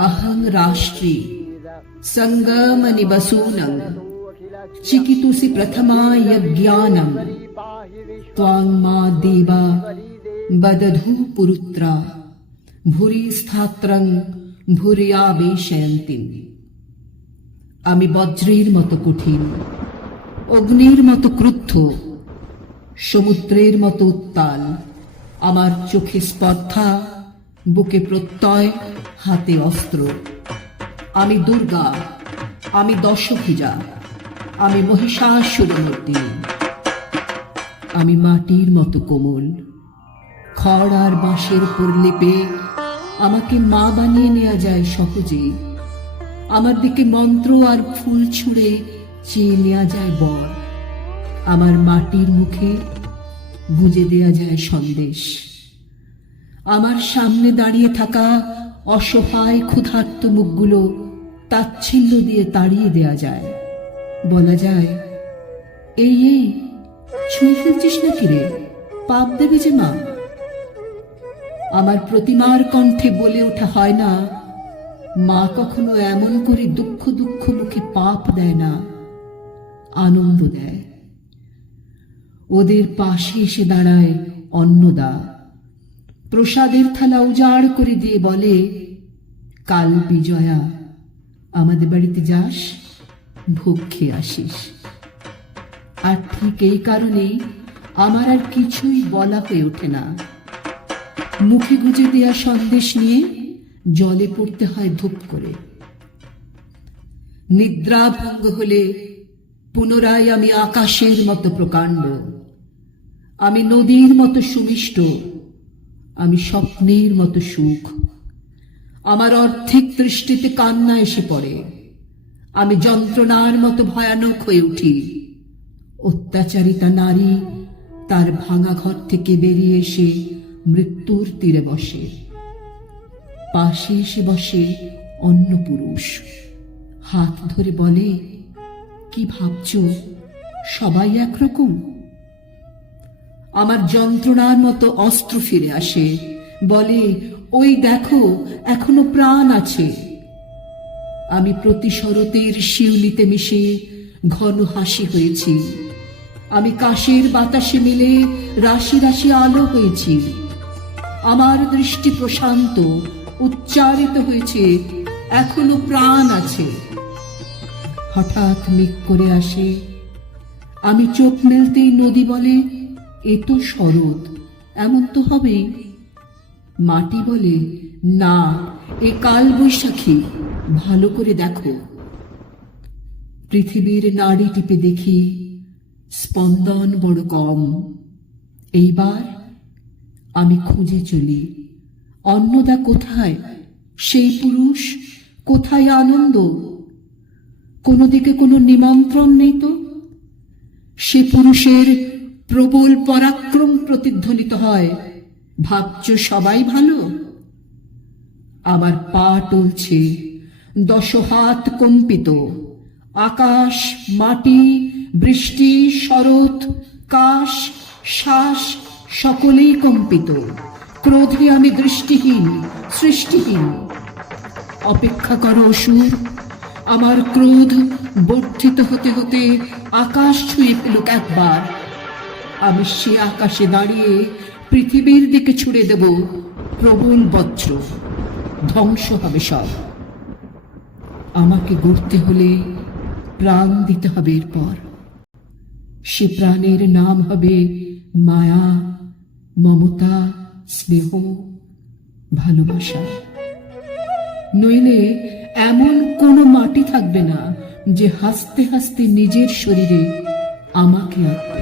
अहं राष्ट्री संगमनि बसूनं चिकितुसि प्रथमा यज्ञानं त्वां मा देवा बदधु पुरुत्रा भूरि स्थात्रं भूरियावेशयन्ति। আমি বজ্রের মতো কঠিন, অগ্নির মতো ক্রুদ্ধ, সমুদ্রের মতো উত্তাল। আমার চোখে স্পর্ধা, বুকে প্রত্যয়, হাতে অস্ত্র। আমি দুর্গা, আমি দশভুজা, আমি মহিষাসুরমর্দিনী। আমি মাটির মতো কোমল, খড় আর বাঁশের উপর লেপে আমাকে মা বানিয়ে নেওয়া যায় সহজেই। আমার দিকে মন্ত্র আর ফুল ছুঁড়ে চেয়ে নেওয়া যায় বর। আমার মাটির মুখে গুঁজে দেয়া যায় সন্দেশ। আমার সামনে দাঁড়িয়ে থাকা অসহায় ক্ষুধার্ত মুখগুলো তাচ্ছিল্য দিয়ে তাড়িয়ে দেয়া যায়। বলা যায়, এই এই ছুঁয়ে ফেলছিস নাকি রে, পাপ দেবে যে মা। আমার প্রতিমার কণ্ঠে বলে ওঠা হয় না, মা কখনো এমন করে দুঃখ দুঃখ মুখে পাপ দেয় না, আনন্দ দেয়। ওদের পাশে এসে দাঁড়ায় অন্নদা, প্রসাদের থালা উজাড় করে দিয়ে বলে, কাল বিজয়া আমাদের বাড়িতে যাস, ভোগ খেয়ে আসিস। আর ঠিক এই কারণেই আমার আর কিছুই বলা হয়ে ওঠে না। মুখে গুজে দেয়া সন্দেশ নিয়ে জলে পড়তে হয় ধূপ করে। নিদ্রা ভঙ্গ হলে পুনরায় আমি আকাশের মতো প্রকাণ্ড, আমি নদীর মতো সুমিষ্ট, আমি স্বপ্নের মতো সুখ। আমার অর্ধেক দৃষ্টিতে কান্না এসে পড়ে, আমি যন্ত্রণার মতো ভয়ানক হয়ে উঠি। অত্যাচারিতা নারী তার ভাঙা ঘর থেকে বেরিয়ে এসে মৃত্যুর তীরে বসে। পাশে এসে বসে অন্য পুরুষ, হাত ধরে বলে, কি ভাবছ, সবাই একরকম? আমার যন্ত্রণার মতো অস্ত্র ফিরে আসে, বলে, ওই দেখো এখনো প্রাণ আছে। আমি প্রতি শরতের শিউলিতে মিশে ঘন হাসি হয়েছি, আমি কাশের বাতাসে মিলে রাশি রাশি আলো হয়েছি। আমার দৃষ্টি প্রশান্ত, উচ্চারিত হয়েছে, এখনো প্রাণ আছে। হঠাৎ মেঘ করে আসে, আমি চোখ মেলতেই নদী বলে, এ তো শরৎ, এমন তো হবেই। মাটি বলে, না, এ কাল বৈশাখী, ভালো করে দেখো। পৃথিবীর নাড়ি টিপে দেখি, স্পন্দন বড় কম। এইবার আমি খুঁজে চলি, অন্নদা কোথায়, সেই পুরুষ কোথায়, আনন্দ? কোনো দিকে কোনো নিমন্ত্রণ নেই তো। সে পুরুষের প্রবল পরাক্রম প্রতিধ্বনিত হয়, ভাবছ সবাই ভালো? আমার পা টলছে, 10 হাত কম্পিত। আকাশ, মাটি, বৃষ্টি, শরৎ, কাশ, শ্বাস সকলেই কম্পিত। ক্রোধে আমি দৃষ্টিহীন, সৃষ্টিহীন। অপেক্ষা করো অসুর, আমার ক্রোধ বর্ধিত হতে হতে আকাশ ছুঁয়ে ফেলুক একবার। আমি সে আকাশে দাঁড়িয়ে পৃথিবীর দিকে ছুড়ে দেব প্রবল বজ্র, ধ্বংস হবে সব। আমাকে গড়তে হলে প্রাণ দিতে হবে এরপর। সে প্রাণের নাম হবে মায়া, মমতা, স্নেহ, ভালোবাসা। নইলে এমন কোনো মাটি থাকবে না যে হাসতে হাসতে নিজের শরীরে আমাকে আঁকবে।